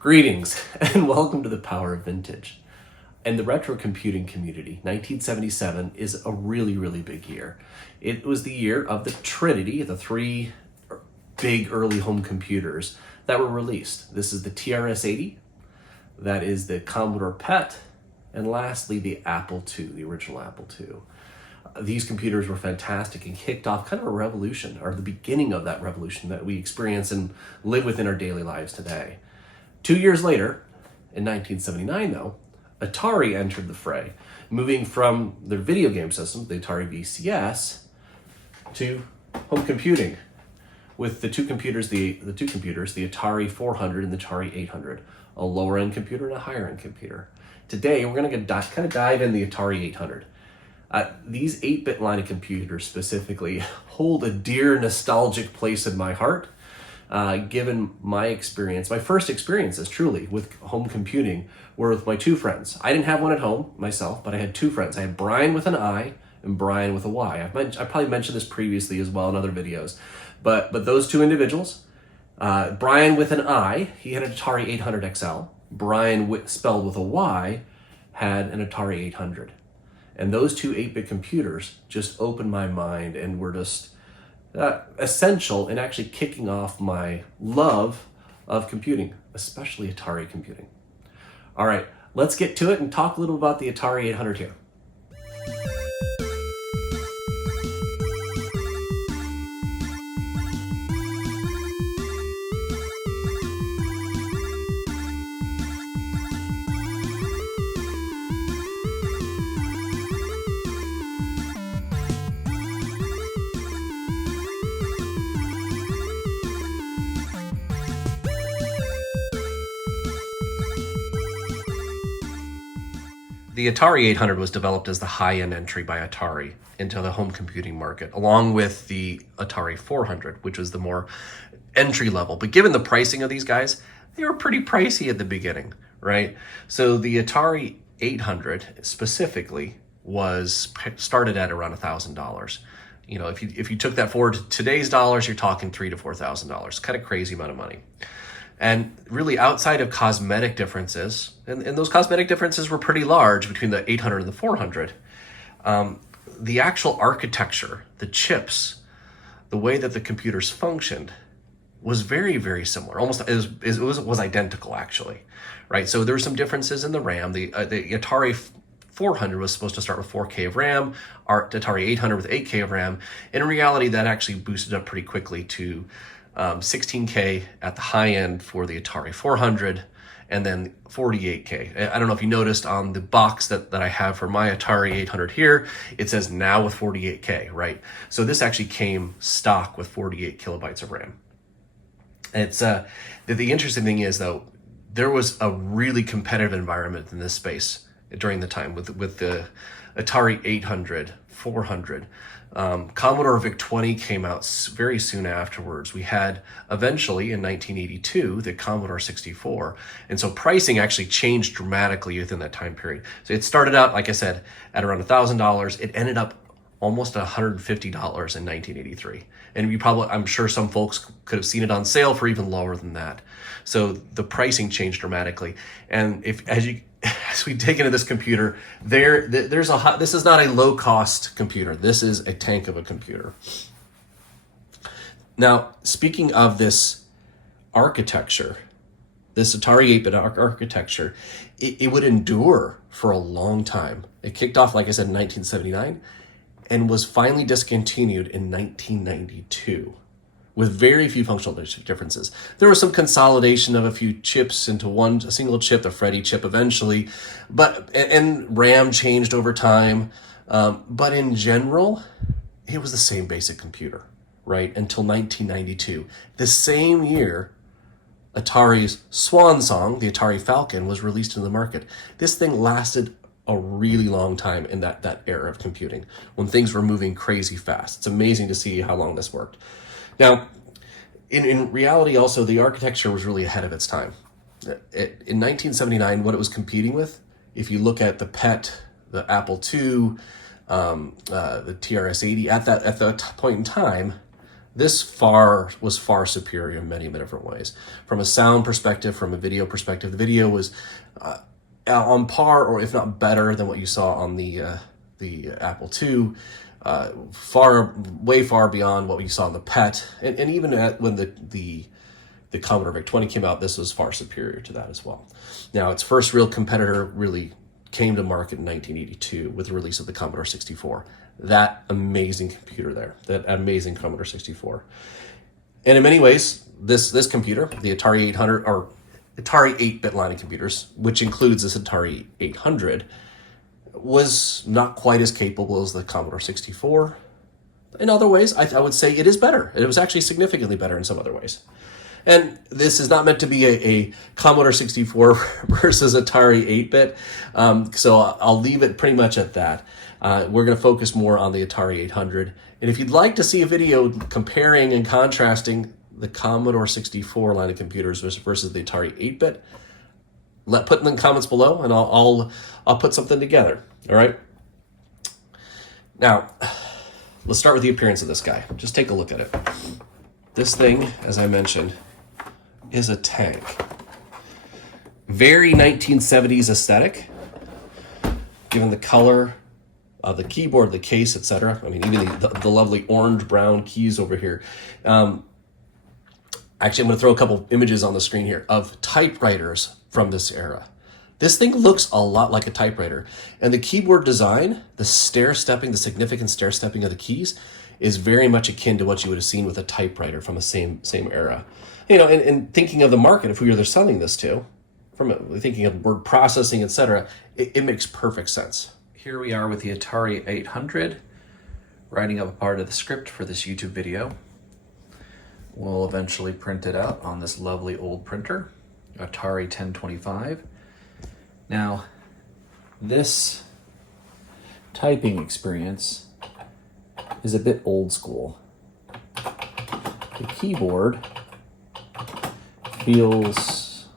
Greetings and welcome to the power of vintage. And the retro computing community, 1977 is a really, really big year. It was the year of the Trinity, the three big early home computers that were released. This is the TRS-80, that is the Commodore PET, and lastly the Apple II, the original Apple II. These computers were fantastic and kicked off kind of a revolution, or the beginning of that revolution that we experience and live within our daily lives today. 2 years later, in 1979 though, Atari entered the fray, moving from their video game system, the Atari VCS, to home computing, with the two computers, the Atari 400 and the Atari 800, a lower end computer and a higher end computer. Today, we're going to kind of dive in the Atari 800. These 8-bit line of computers specifically hold a dear nostalgic place in my heart, given my experience. My first experiences truly with home computing were with my two friends. I didn't have one at home myself, but I had two friends. I had Brian with an I and Brian with a Y. I probably mentioned this previously as well in other videos, but those two individuals, Brian with an I, he had an Atari 800 XL. Brian spelled with a Y had an Atari 800. And those two 8-bit computers just opened my mind and were just essential in actually kicking off my love of computing, especially Atari computing. All right, let's get to it and talk a little about the Atari 800 here. The Atari 800 was developed as the high-end entry by Atari into the home computing market, along with the Atari 400, which was the more entry level. But given the pricing of these guys, they were pretty pricey at the beginning, right? So the Atari 800 specifically was started at around $1,000. You know, if you took that forward to today's dollars, you're talking $3,000 to $4,000. Kind of crazy amount of money. And really outside of cosmetic differences, and those cosmetic differences were pretty large between the 800 and the 400, the actual architecture, the chips, the way that the computers functioned was very, very similar. Almost it was identical actually, right? So there were some differences in the RAM. The Atari 400 was supposed to start with 4K of RAM, Atari 800 with 8K of RAM. And in reality, that actually boosted up pretty quickly to 16K at the high end for the Atari 400, and then 48K. I don't know if you noticed on the box that I have for my Atari 800 here, it says now with 48K, right? So this actually came stock with 48 kilobytes of RAM. It's the interesting thing is though, there was a really competitive environment in this space during the time with the Atari 800, 400. Commodore VIC-20 came out very soon afterwards. We had eventually in 1982 the Commodore 64, and so pricing actually changed dramatically within that time period. So it started out, like I said, at around $1,000. It ended up almost $150 in 1983, and I'm sure some folks could have seen it on sale for even lower than that. So the pricing changed dramatically, and as we dig into this computer, this is not a low-cost computer. This is a tank of a computer. Now, speaking of this architecture, this Atari 8-bit architecture, it would endure for a long time. It kicked off, like I said, in 1979, and was finally discontinued in 1992. With very few functional differences. There was some consolidation of a few chips into a single chip, the Freddy chip eventually, and RAM changed over time. But in general, it was the same basic computer, right? Until 1992. The same year, Atari's swan song, the Atari Falcon, was released into the market. This thing lasted a really long time in that era of computing, when things were moving crazy fast. It's amazing to see how long this worked. Now, in reality also, the architecture was really ahead of its time. In 1979, what it was competing with, if you look at the PET, the Apple II, the TRS-80, at that point in time, This was far superior in many different ways. From a sound perspective, from a video perspective, the video was on par, or if not better, than what you saw on the Apple II. Way far beyond what we saw in the PET, and even when the Commodore VIC-20 came out, this was far superior to that as well. Now, its first real competitor really came to market in 1982 with the release of the Commodore 64. That amazing computer there, that amazing Commodore 64. And in many ways, this computer, the Atari 800, or Atari 8-bit line of computers, which includes this Atari 800, was not quite as capable as the Commodore 64. In other ways, I would say it is better. It was actually significantly better in some other ways. And this is not meant to be a Commodore 64 versus Atari 8-bit, so I'll leave it pretty much at that. We're going to focus more on the Atari 800. And if you'd like to see a video comparing and contrasting the Commodore 64 line of computers versus the Atari 8-bit, put in the comments below, and I'll put something together. All right. Now, let's start with the appearance of this guy. Just take a look at it. This thing, as I mentioned, is a tank. Very 1970s aesthetic, given the color of the keyboard, the case, etc. I mean, even the lovely orange-brown keys over here. Actually, I'm going to throw a couple images on the screen here of typewriters from this era. This thing looks a lot like a typewriter. And the keyboard design, the stair-stepping, the significant stair-stepping of the keys, is very much akin to what you would have seen with a typewriter from the same era. You know, and thinking of the market of who they're selling this to, thinking of word processing, etc., it makes perfect sense. Here we are with the Atari 800, writing up a part of the script for this YouTube video. We'll eventually print it out on this lovely old printer, Atari 1025. Now, this typing experience is a bit old school. The keyboard feels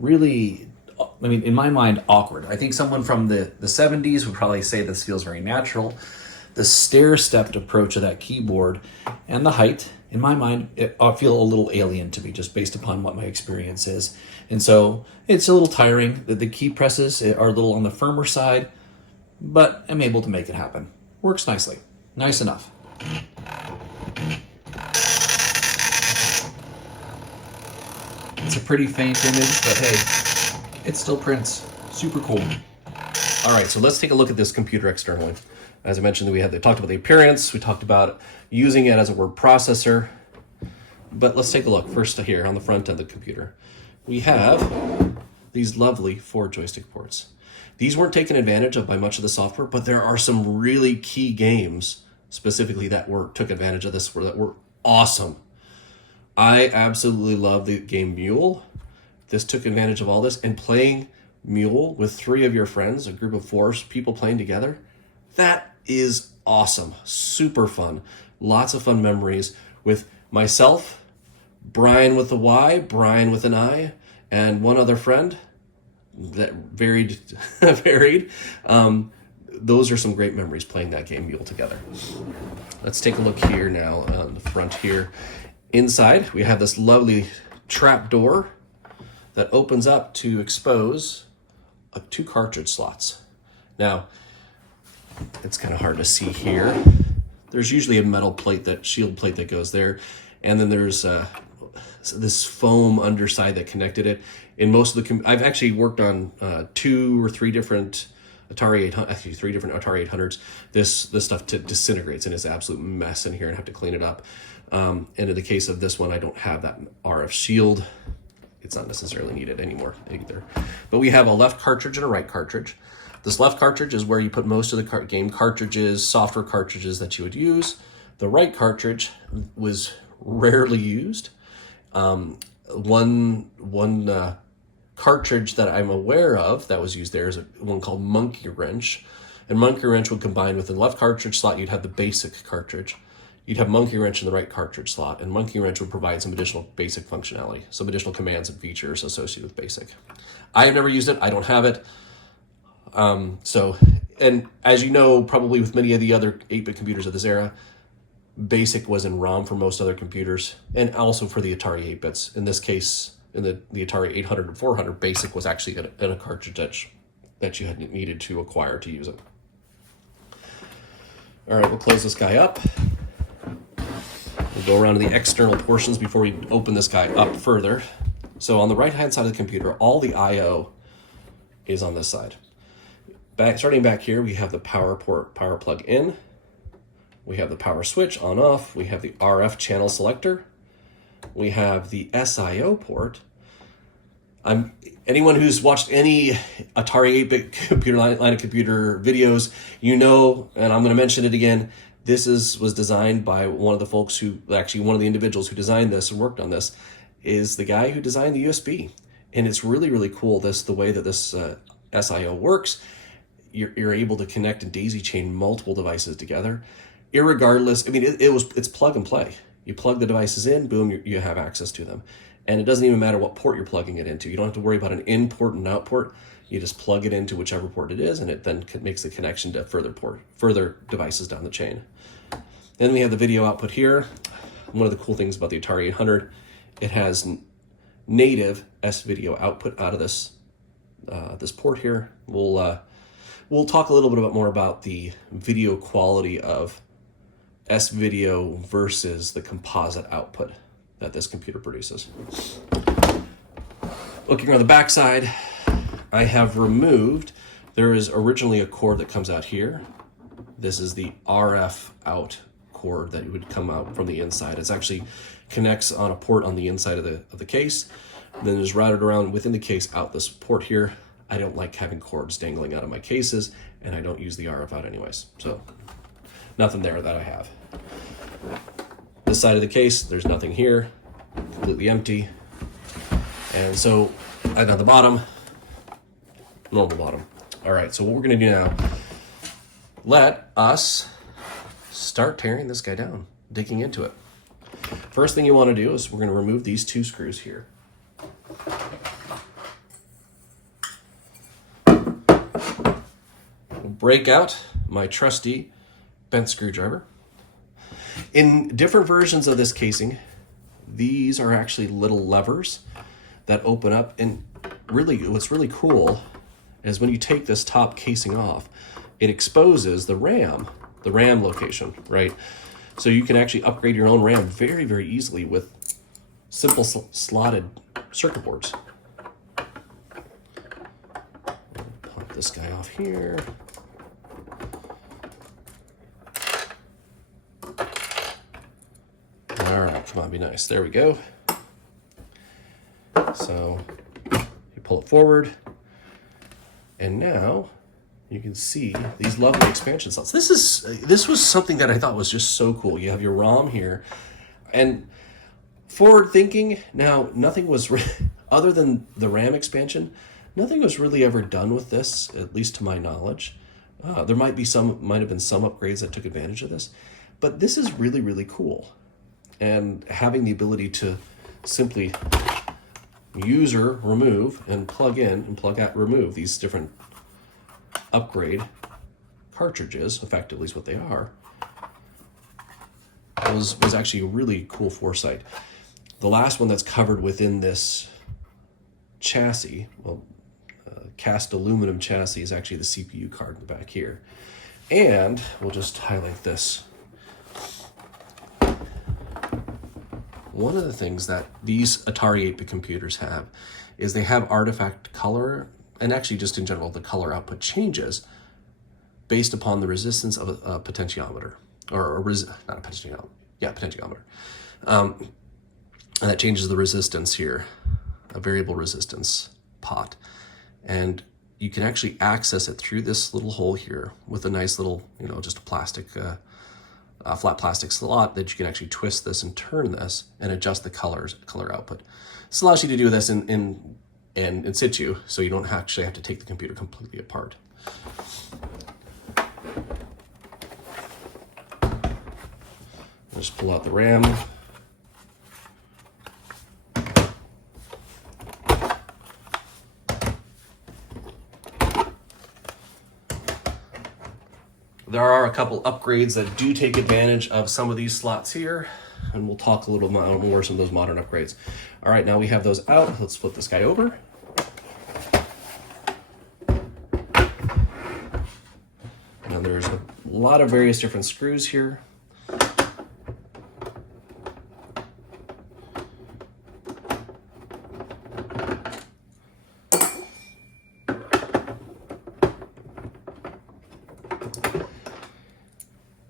really, I mean, in my mind, awkward. I think someone from the 70s would probably say this feels very natural. The stair-stepped approach of that keyboard and the height, in my mind, it feel a little alien to me, just based upon what my experience is. And so it's a little tiring. The key presses are a little on the firmer side, but I'm able to make it happen. Works nicely. Nice enough. It's a pretty faint image, but hey, it still prints. Super cool. All right, so let's take a look at this computer externally. As I mentioned, we talked about the appearance. We talked about using it as a word processor. But let's take a look first here on the front of the computer. We have these lovely 4 joystick ports. These weren't taken advantage of by much of the software, but there are some really key games specifically that took advantage of this that were awesome. I absolutely love the game Mule. This took advantage of all this, and playing Mule with 3 of your friends, a group of 4 people playing together, that is awesome. Super fun. Lots of fun memories with myself, Brian with a Y, Brian with an I, and one other friend that varied. Those are some great memories playing that game Mule together. Let's take a look here now on the front here. Inside, we have this lovely trap door that opens up to expose 2 cartridge slots. Now, it's kind of hard to see here. There's usually a metal plate, shield plate that goes there, and then there's this foam underside that connected it. In most of I've actually worked on 2 or 3 different Atari 800, actually 3 different Atari 800s. This stuff disintegrates and is an absolute mess in here, and have to clean it up. And in the case of this one, I don't have that RF shield. It's not necessarily needed anymore either. But we have a left cartridge and a right cartridge. This left cartridge is where you put most of the game cartridges, software cartridges that you would use. The right cartridge was rarely used. One cartridge that I'm aware of that was used there is one called Monkey Wrench. And Monkey Wrench would combine with the left cartridge slot, you'd have the basic cartridge. You'd have Monkey Wrench in the right cartridge slot, and Monkey Wrench would provide some additional basic functionality, some additional commands and features associated with basic. I have never used it. I don't have it. And as you know, probably with many of the other 8-bit computers of this era, Basic was in ROM for most other computers, and also for the Atari 8-bits. In this case, in the Atari 800 and 400, Basic was actually in a cartridge that you had needed to acquire to use it. All right, we'll close this guy up. We'll go around to the external portions before we open this guy up further. So on the right-hand side of the computer, all the I/O is on this side. Starting back here, we have the power port, power plug in. We have the power switch on off. We have the RF channel selector. We have the SIO port. Anyone who's watched any Atari 8-bit computer line of computer videos, you know, and I'm going to mention it again, this was designed by one of the folks who, actually one of the individuals who designed this and worked on this, is the guy who designed the USB. And it's really, really cool, the way that this SIO works. You're able to connect and daisy chain multiple devices together. Irregardless, I mean, it's plug and play. You plug the devices in, boom, you have access to them. And it doesn't even matter what port you're plugging it into. You don't have to worry about an in port and out port. You just plug it into whichever port it is, and it then makes the connection to further devices down the chain. Then we have the video output here. One of the cool things about the Atari 800, it has native S-video output out of this port here. We'll talk a little bit more about the video quality of S-video versus the composite output that this computer produces. Looking on the back side, I have removed, there is originally a cord that comes out here. This is the RF out cord that would come out from the inside. It actually connects on a port on the inside of the case, then is routed around within the case out this port here. I don't like having cords dangling out of my cases, and I don't use the RF out anyways. So nothing there that I have. This side of the case, there's nothing here, completely empty. And so at the bottom, normal bottom. All right, so what we're gonna do now, let us start tearing this guy down, digging into it. First thing you wanna do is we're gonna remove these two screws here. Break out my trusty bent screwdriver. In different versions of this casing, these are actually little levers that open up, and really what's really cool is when you take this top casing off, it exposes the RAM location, right? So you can actually upgrade your own RAM very, very easily with simple slotted circuit boards. Pop this guy off here. All right, come on, be nice. There we go. So you pull it forward, and now you can see these lovely expansion slots. This was something that I thought was just so cool. You have your ROM here, and forward thinking. Now, nothing was other than the RAM expansion. Nothing was really ever done with this, at least to my knowledge. There might have been some upgrades that took advantage of this, but this is really, really cool. And having the ability to simply use or remove and plug in and plug out, remove these different upgrade cartridges, effectively is what they are, was actually a really cool foresight. The last one that's covered within this chassis, cast aluminum chassis, is actually the CPU card in the back here. And we'll just highlight this. One of the things that these Atari 8-bit computers have is they have artifact color, and actually just in general, the color output changes based upon the resistance of a potentiometer, not a potentiometer, potentiometer. And that changes the resistance here, a variable resistance pot. And you can actually access it through this little hole here with a nice little, just a plastic, flat plastic slot that you can actually twist this and turn this and adjust the color output. This allows you to do this in situ, so you don't actually have to take the computer completely apart. Just pull out the RAM. There are a couple upgrades that do take advantage of some of these slots here, and we'll talk a little more some of those modern upgrades. All right, now we have those out. Let's flip this guy over. Now there's a lot of various different screws here.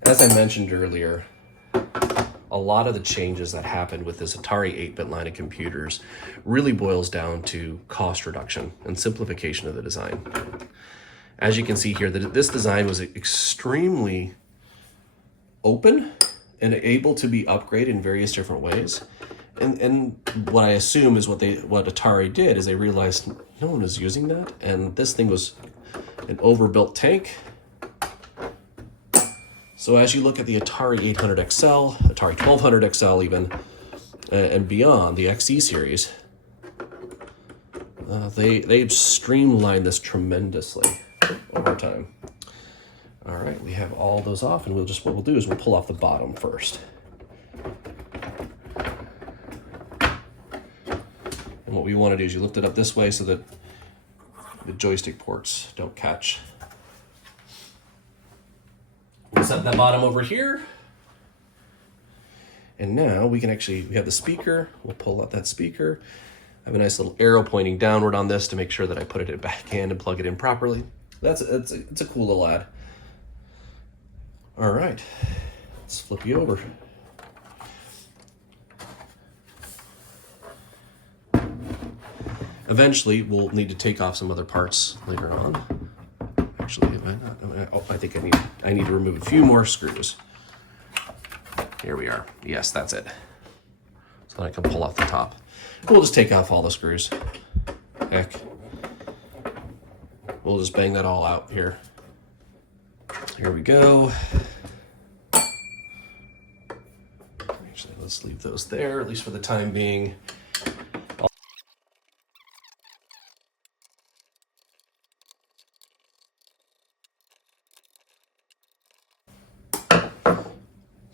As I mentioned earlier, a lot of the changes that happened with this Atari 8-bit line of computers really boils down to cost reduction and simplification of the design. As you can see here, this design was extremely open and able to be upgraded in various different ways. And what I assume is what Atari did is they realized no one was using that, and this thing was an overbuilt tank. So as you look at the Atari 800 XL, Atari 1200 XL even, and beyond, the XE series, they've streamlined this tremendously over time. All right, we have all those off, and what we'll do is we'll pull off the bottom first. And what we want to do is you lift it up this way so that the joystick ports don't catch. We'll set that bottom over here. And now we have the speaker. We'll pull out that speaker. I have a nice little arrow pointing downward on this to make sure that I put it back in and plug it in properly. It's a cool little add. All right, let's flip you over. Eventually, we'll need to take off some other parts later on. Actually, I think I need to remove a few more screws. Here we are. Yes, that's it. So I can pull off the top. We'll just take off all the screws. Heck. We'll just bang that all out here. Here we go. Actually, let's leave those there, at least for the time being.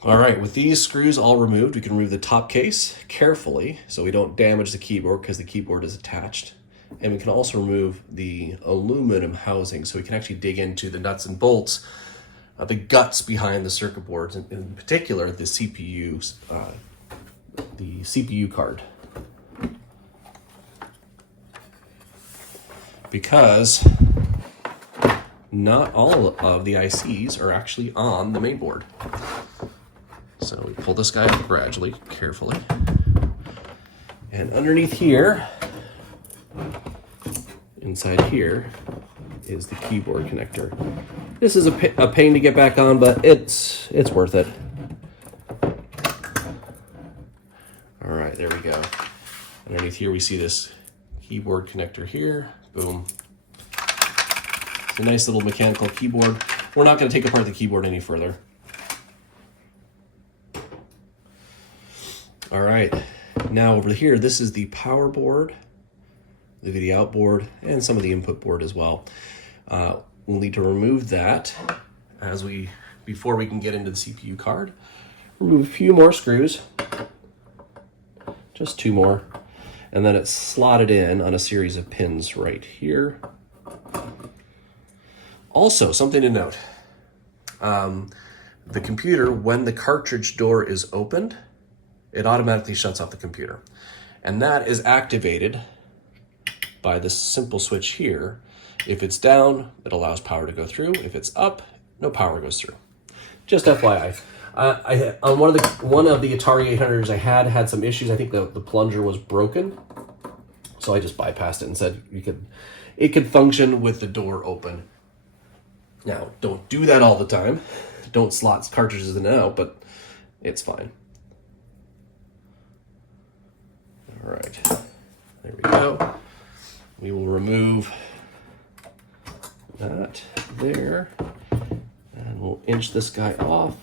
All right, with these screws all removed, we can remove the top case carefully so we don't damage the keyboard because the keyboard is attached. And we can also remove the aluminum housing so we can actually dig into the nuts and bolts, the guts behind the circuit boards, and in particular the CPU card. Because not all of the ICs are actually on the main board. So we pull this guy up gradually, carefully. And underneath here, inside here, is the keyboard connector. This is a pain to get back on, but it's worth it. All right, there we go. Underneath here, we see this keyboard connector here. Boom. It's a nice little mechanical keyboard. We're not going to take apart the keyboard any further. All right, now over here, this is the power board, the video out board, and some of the input board as well. We'll need to remove that before we can get into the CPU card. Remove a few more screws, just 2 more, and then it's slotted in on a series of pins right here. Also, something to note, the computer, when the cartridge door is opened, it automatically shuts off the computer. And that is activated by this simple switch here. If it's down, it allows power to go through. If it's up, no power goes through. Just FYI. On one of the Atari 800s I had some issues. I think the plunger was broken. So I just bypassed it and said it could function with the door open. Now, don't do that all the time. Don't slot cartridges in and out, but it's fine. All right, there we go. We will remove that there, and we'll inch this guy off.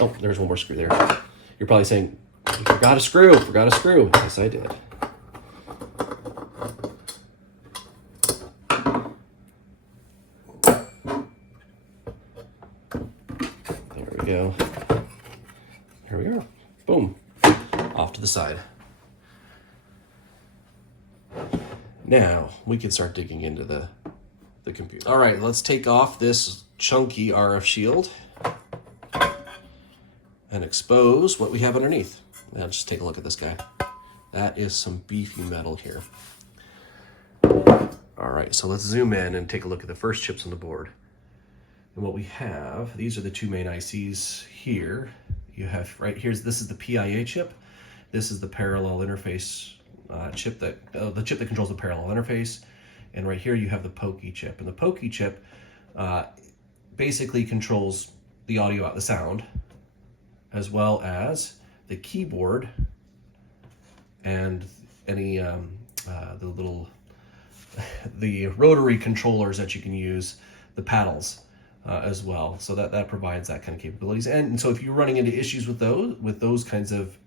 Oh, there's one more screw there. You're probably saying, you forgot a screw. Yes, I did. side. Now we can start digging into the computer. All right, let's take off this chunky RF shield and expose what we have underneath. Now just take a look at this guy. That is some beefy metal here. All right, so let's zoom in and take a look at the first chips on the board. And what we have, these are the two main ICs here. You have right here, this is the PIA chip. This is the parallel interface chip the chip that controls the parallel interface. And right here you have the POKI chip. And the POKI chip basically controls the audio out, the sound, as well as the keyboard and any the rotary controllers that you can use, the paddles as well. So that provides that kind of capabilities. And so if you're running into issues with those kinds of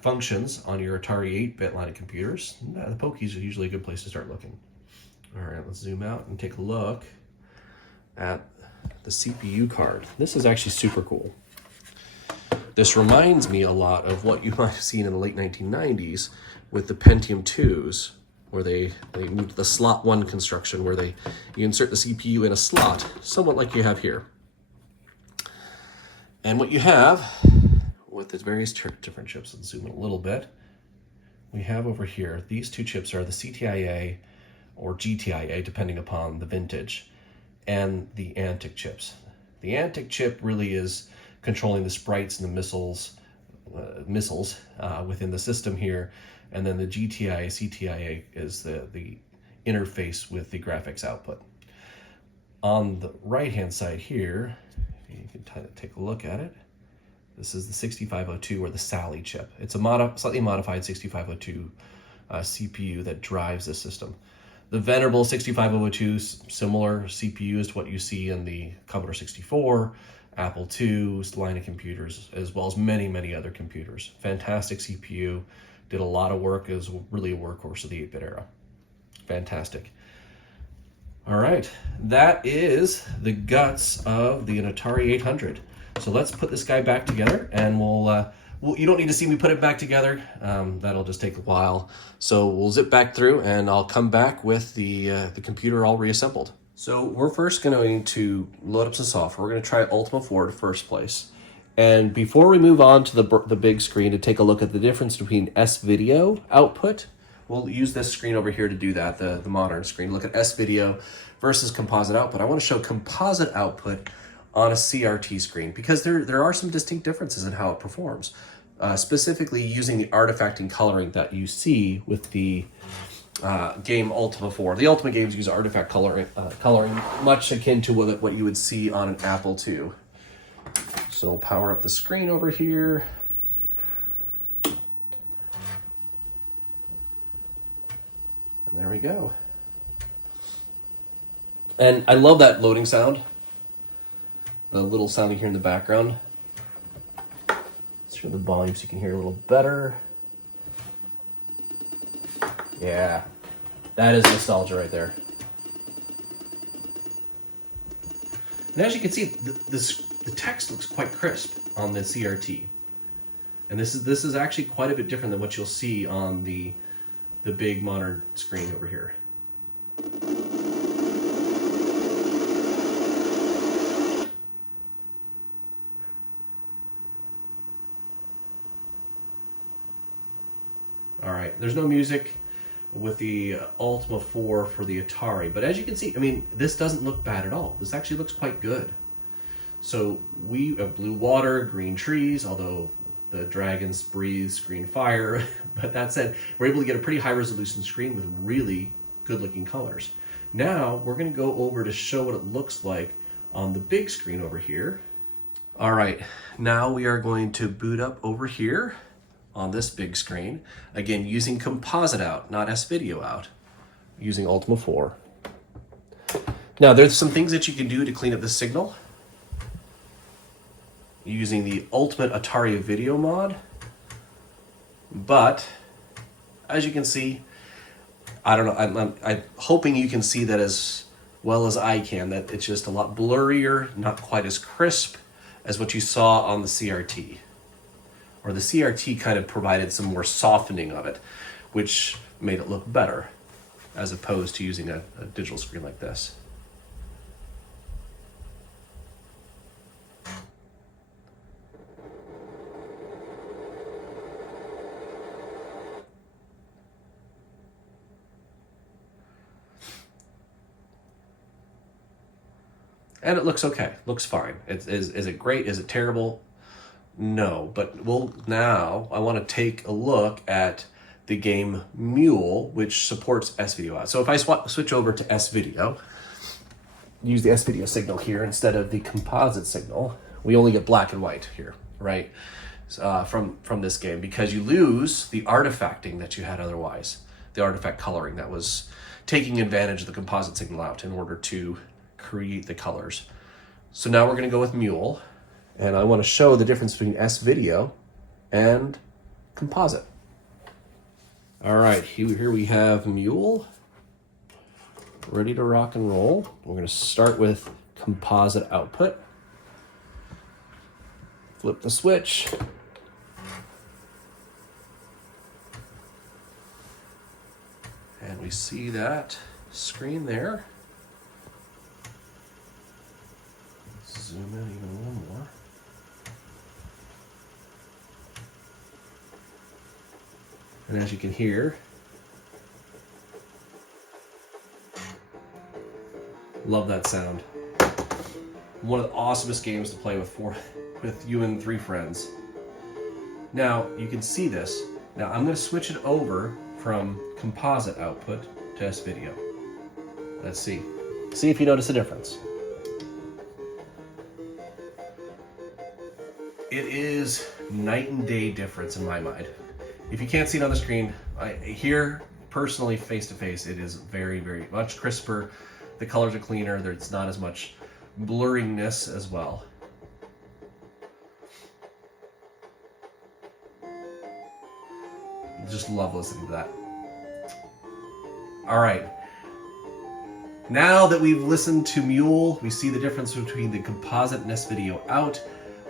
functions on your Atari 8-bit line of computers, the POKIs are usually a good place to start looking. All right, let's zoom out and take a look at the CPU card. This is actually super cool. This reminds me a lot of what you might have seen in the late 1990s with the Pentium 2s, where they moved to the slot 1 construction, where you insert the CPU in a slot, somewhat like you have here. And what you have with the various different chips, let's zoom in a little bit, we have over here, these two chips are the CTIA or GTIA, depending upon the vintage, and the Antic chips. The Antic chip really is controlling the sprites and the missiles within the system here, and then the GTIA, CTIA is the interface with the graphics output. On the right-hand side here, you can take a look at it. This is the 6502 or the Sally chip. It's a slightly modified 6502 CPU that drives the system. The venerable 6502 similar CPU is to what you see in the Commodore 64, Apple II line of computers, as well as many, many other computers. Fantastic CPU, did a lot of work, is really a workhorse of the 8-bit era. Fantastic. All right, that is the guts of the Atari 800. So let's put this guy back together, and you don't need to see me put it back together. That'll just take a while. So we'll zip back through, and I'll come back with the computer all reassembled. So we're first going to load up some software. We're going to try Ultima 4 to first place. And before we move on to the big screen to take a look at the difference between S-Video output, we'll use this screen over here to do that, the modern screen. Look at S-Video versus composite output. I want to show composite output on a CRT screen because there are some distinct differences in how it performs, specifically using the artifacting coloring that you see with the game Ultima 4. The Ultima games use artifact coloring much akin to what you would see on an Apple II. So we'll power up the screen over here. And there we go. And I love that loading sound. The little sound you hear in the background. Let's turn the volume so you can hear a little better. Yeah, that is nostalgia right there. And as you can see, the text looks quite crisp on the CRT. And this is actually quite a bit different than what you'll see on the big modern screen over here. All right, there's no music with the Ultima 4 for the Atari, but as you can see, I mean, this doesn't look bad at all. This actually looks quite good. So we have blue water, green trees, although the dragons breathe green fire. But that said, we're able to get a pretty high resolution screen with really good looking colors. Now we're going to go over to show what it looks like on the big screen over here. All right, now we are going to boot up over here on this big screen, again using composite out, not S-Video out, using Ultima 4. Now there's some things that you can do to clean up the signal using the Ultimate Atari Video mod, but as you can see, I don't know, I'm hoping you can see that as well as I can, that it's just a lot blurrier, not quite as crisp as what you saw on the CRT. or the CRT kind of provided some more softening of it, which made it look better as opposed to using a digital screen like this. And it looks okay, looks fine. Is it great? Is it terrible? No, but now I want to take a look at the game Mule, which supports S-Video out. So if I switch over to S-Video, use the S-Video signal here instead of the composite signal, we only get black and white here, right? From this game, because you lose the artifacting that you had otherwise, the artifact coloring that was taking advantage of the composite signal out in order to create the colors. So now we're going to go with Mule, and I want to show the difference between S-Video and composite. All right, here we have Mule, ready to rock and roll. We're going to start with composite output. Flip the switch. And we see that screen there. Zoom in even a little more. And as you can hear, love that sound. One of the awesomest games to play with you and 3 friends. Now you can see this. Now I'm going to switch it over from composite output to S-Video. Let's see. See if you notice a difference. It is night and day difference in my mind. If you can't see it on the screen, here personally, face to face, it is very, very much crisper. The colors are cleaner. There's not as much blurriness as well. Just love listening to that. All right. Now that we've listened to Mule, we see the difference between the composite and S-Video out.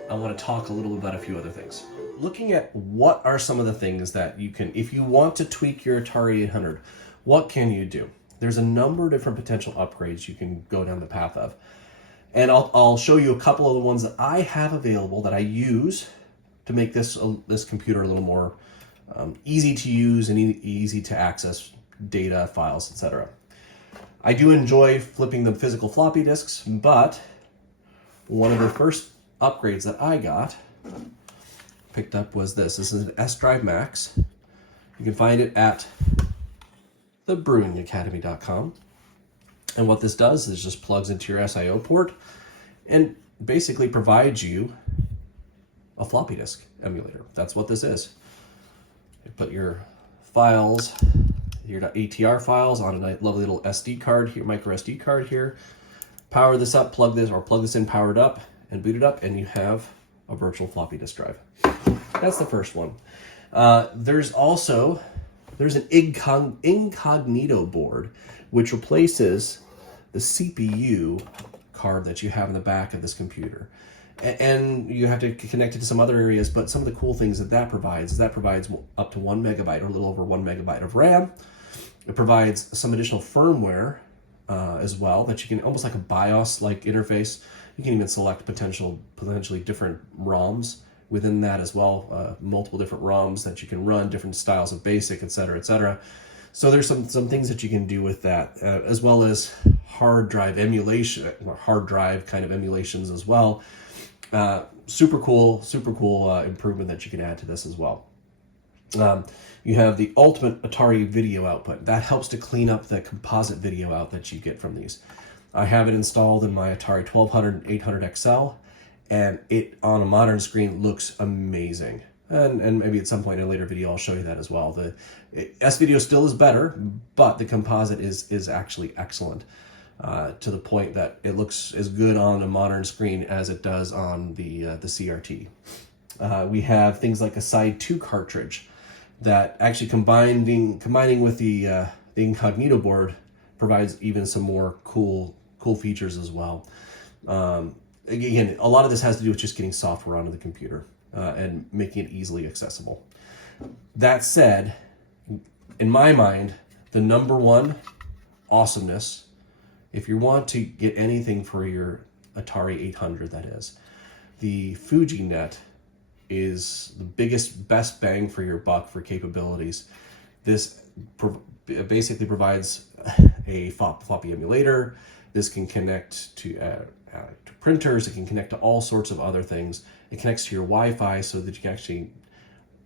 I want to talk a little bit about a few other things. Looking at what are some of the things that you can, if you want to tweak your Atari 800, what can you do? There's a number of different potential upgrades you can go down the path of. And I'll show you a couple of the ones that I have available that I use to make this computer a little more easy to use and easy to access data, files, etc. I do enjoy flipping the physical floppy disks, but one of the first upgrades that I picked up was this. This is an S Drive Max. You can find it at thebrewingacademy.com. And what this does is just plugs into your SIO port and basically provides you a floppy disk emulator. That's what this is. You put your files, your .atr files on a lovely little SD card here, micro SD card here. Power this up, plug this in powered up, and boot it up, and you have a virtual floppy disk drive. That's the first one. There's an incognito board, which replaces the CPU card that you have in the back of this computer. And you have to connect it to some other areas, but some of the cool things that provides up to 1 megabyte or a little over 1 megabyte of RAM. It provides some additional firmware as well that you can, almost like a BIOS-like interface. You can even select potentially different ROMs within that as well, multiple different ROMs that you can run, different styles of BASIC, etc., etc. So there's some things that you can do with that, as well as hard drive emulation, or hard drive kind of emulations as well. Super cool improvement that you can add to this as well. You have the ultimate Atari video output. That helps to clean up the composite video out that you get from these. I have it installed in my Atari 1200 and 800 XL, and it on a modern screen looks amazing. And maybe at some point in a later video I'll show you that as well. The S-Video still is better, but the composite is actually excellent, to the point that it looks as good on a modern screen as it does on the CRT. We have things like a Side 2 cartridge that actually combining with the incognito board provides even some more cool features as well. Again, a lot of this has to do with just getting software onto the computer. and making it easily accessible. That said, in my mind, the number one awesomeness, if you want to get anything for your Atari 800, that is, the FujiNet is the biggest, best bang for your buck for capabilities. This basically provides a floppy emulator. This can connect to printers. It can connect to all sorts of other things. It connects to your Wi-Fi so that you can actually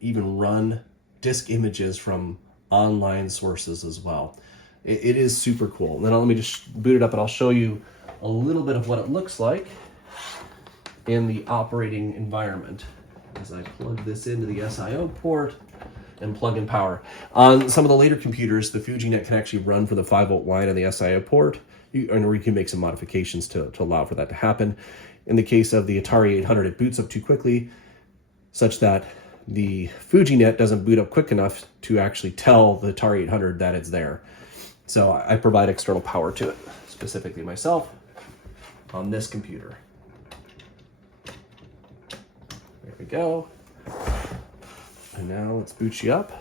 even run disk images from online sources as well. It is super cool. Now let me just boot it up and I'll show you a little bit of what it looks like in the operating environment as I plug this into the SIO port and plug in power. On some of the later computers, the FujiNet can actually run from the 5-volt line on the SIO port, or you can make some modifications to allow for that to happen. In the case of the Atari 800, it boots up too quickly, such that the FujiNet doesn't boot up quick enough to actually tell the Atari 800 that it's there. So I provide external power to it, specifically myself, on this computer. There we go. And now let's boot you up.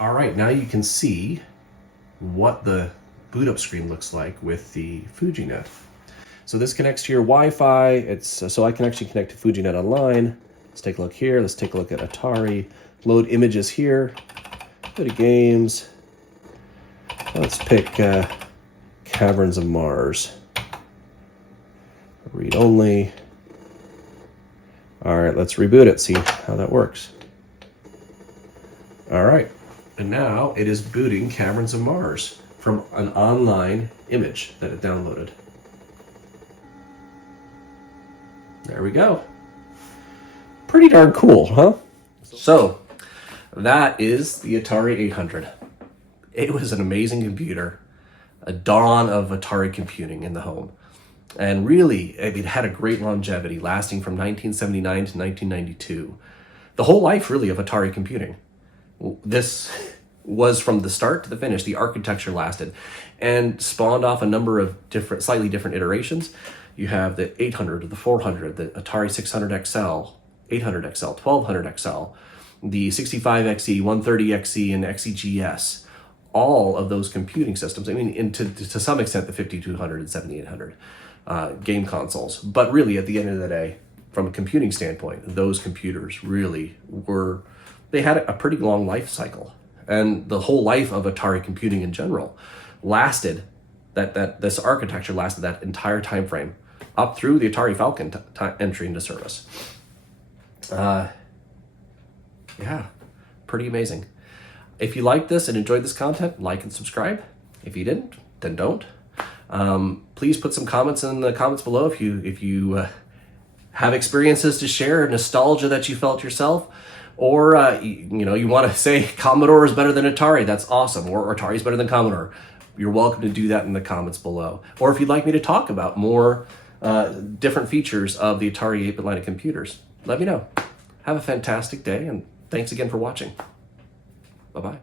All right, now you can see what the boot up screen looks like with the FujiNet. So this connects to your Wi-Fi. So I can actually connect to FujiNet online. Let's take a look here. Let's take a look at Atari. Load images here. Go to games. Let's pick Caverns of Mars. Read only. All right, let's reboot it, see how that works. All right, and now it is booting Caverns of Mars from an online image that it downloaded. There we go. Pretty darn cool, huh? So, that is the Atari 800. It was an amazing computer, a dawn of Atari computing in the home. And really, it had a great longevity, lasting from 1979 to 1992. The whole life, really, of Atari computing. This was from the start to the finish. The architecture lasted and spawned off a number of slightly different iterations. You have the 800, the 400, the Atari 600 XL, 800 XL, 1200 XL, the 65XE, 130XE, and XEGS. All of those computing systems, I mean, and to some extent, the 5200 and 7800 game consoles. But really, at the end of the day, from a computing standpoint, those computers really they had a pretty long life cycle. And the whole life of Atari computing in general lasted, this architecture lasted that entire time frame up through the Atari Falcon entry into service. Yeah, pretty amazing. If you liked this and enjoyed this content, like and subscribe. If you didn't, then don't. Please put some comments in the comments below if you have experiences to share, nostalgia that you felt yourself, or you want to say Commodore is better than Atari. That's awesome. Or Atari is better than Commodore. You're welcome to do that in the comments below. Or if you'd like me to talk about more different features of the Atari 8-bit line of computers, let me know. Have a fantastic day, and thanks again for watching. Bye-bye.